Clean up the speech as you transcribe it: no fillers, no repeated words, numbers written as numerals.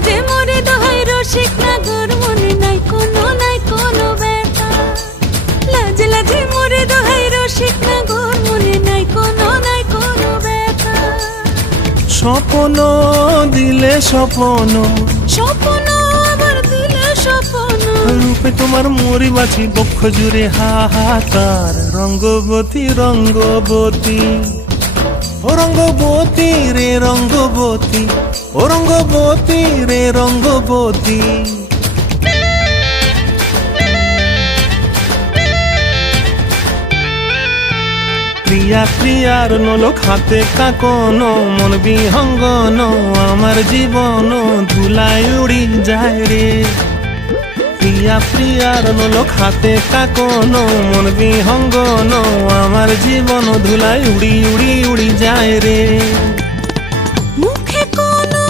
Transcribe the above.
লাজে মরে দোহাই রসিক নাগর মনে নাই কোনো ব্যথা লাজে লাজে মরে দোহাই রসিক নাগর মনে নাই কোনো ব্যথা স্বপ্ন দিলে স্বপ্ন স্বপ্ন আবার দিলে স্বপ্ন রূপে তোমার মরি বাছি বক্ষ জুড়ে হাহাকার রঙ্গবতী রঙ্গবতী ও রঙ্গবতী রে রঙ্গবতী ও রঙ্গবতী রে রঙ্গবতী প্রিয়া প্রিয়ার নলোক হাতে কাকন মন বিহঙ্গন আমার জীবন ধুলায় উড়ি যায় রে প্রিয়া প্রিয়ার নলোক হাতে কাকন মন বিহঙ্গন আমার জীবন ধুলায় উড়ি উড়ি উড়ি যায় রে।